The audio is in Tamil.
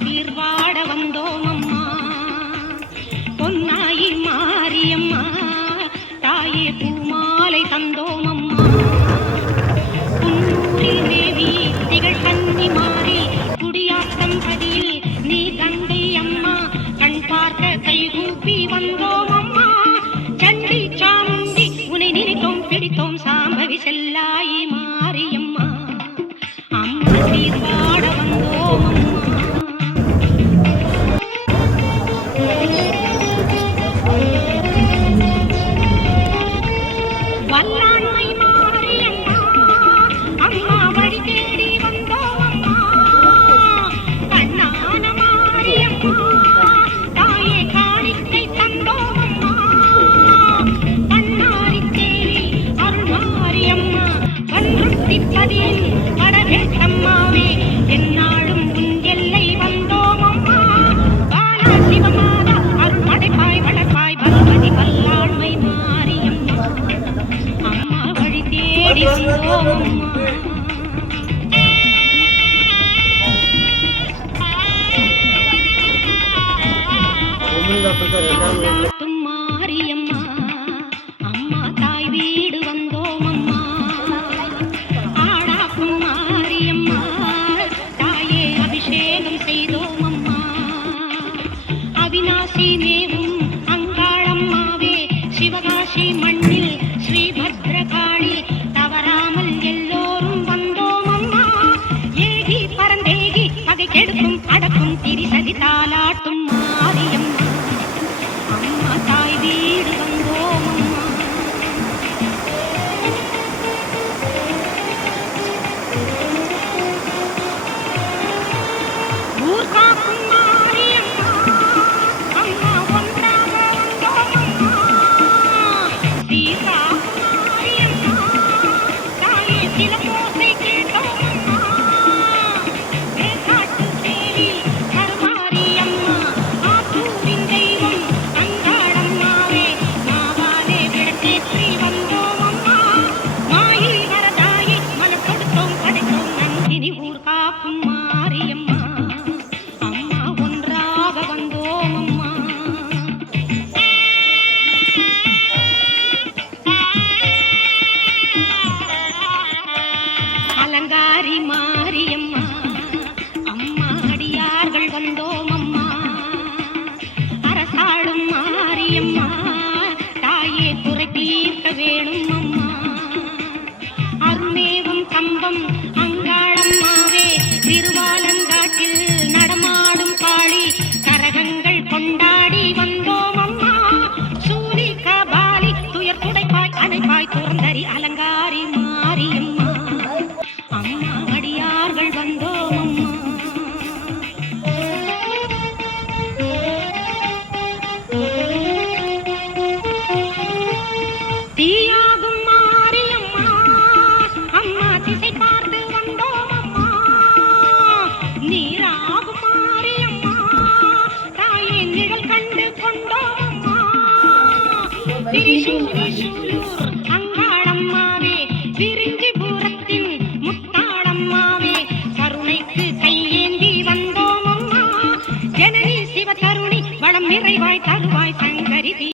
சீர்வாட வந்தோம் அம்மா. பொன்னாயி மாரியம்மா தாயே பூமாலை தந்தோம் அம்மா. குன்னூரில் தேவி திகழ் கன்னி மாறி குடியாத்தம் பதியில் நீ தந்தை அம்மா. கண் பார்க்க கைகூப்பி வந்தோம் அம்மா. சண்டி சாமுண்டி உனை நினைத்தோம் பிடித்தோம் சாம்பவி செல்லாயி மாரியம்மா. அம்மா சீர்வாட வந்தோம் அம்மா. வல்லாண்மை மாரியம்மா அம்மா வழி தேடி வந்தோம் அம்மா. கண்ணான மாரியம்மா தாயே காணிக்கை தந்தோம் அம்மா. கண்ணாரி தேவி அருள் மாரியம்மா வன்றுத்தி பதியின் வடவேட்டம்மாவே என்னாலும் உன் எல்லை வந்தோம் அம்மா. பாலா சிவமாதா அருள் படைப்பாய் வளர்ப்பாய் பகவதி வல்லாண்மை மாரியம்மா. அம்மா வழி தேடி வந்தோம் அம்மா. காட்டும் மாரியம்மா அம்மா தாய் வீடு வந்தோம் அம்மா. ஆடாக்கும் மாரியம்மா தாயே அபிஷேகம் செய்தோம் அம்மா. அவிநாசி மேவும் அங்காளம்மாவே சிவகாசி மண்ணில் ஸ்ரீபத்ரகாளி தவறாமல் எல்லோரும் வந்தோம் அம்மா. ஏகி பரந்தேகி பகை கெடுக்கும் அடக்கும் திரிசதி தாலாட்டும் மாரியம்மா. அம்மா தாய் வீடு வந்தோம் அம்மா. ஊர் காக்கும் மாரியம்மா அம்மா ஒன்றாக வந்தோம் அம்மா. சீர்காக்கும் மாரியம்மா தாயே சிலம்போசை கேட்டோம் அம்மா. வேகாட்டு தேவி கருமாரியம்மா ஆத்தூரின் தெய்வம் அங்காளம்மாவே மாவாலே விளக்கேற்றி வந்தோம் அம்மா. மாயி வரதாயி மலர் கொடுத்தோம் படைத்தோம் நந்தினி ஊர் காக்கும் மாரியம்மா. அம்மா ஒன்றாக வந்தோம் அம்மா. அலங்காரி மாரியம்மா அம்மா அடியார்கள் வந்தோம் அம்மா. அரசாளும் மாரியம்மா தாயே குறை தீர்க்க வேணும் அம்மா. அருணேவும் கம்பம் அங்காளம்மாவே திருவாலங்காட்டில் நடமாடும் காளி கரகங்கள் கொண்டாடி வந்தோம் அம்மா. சூரி கபாலி துயர் துடைப்பாய் அணைப்பாய் துறந்தரி அலங்காரி மாரியம்மா. அம்மா அடியார்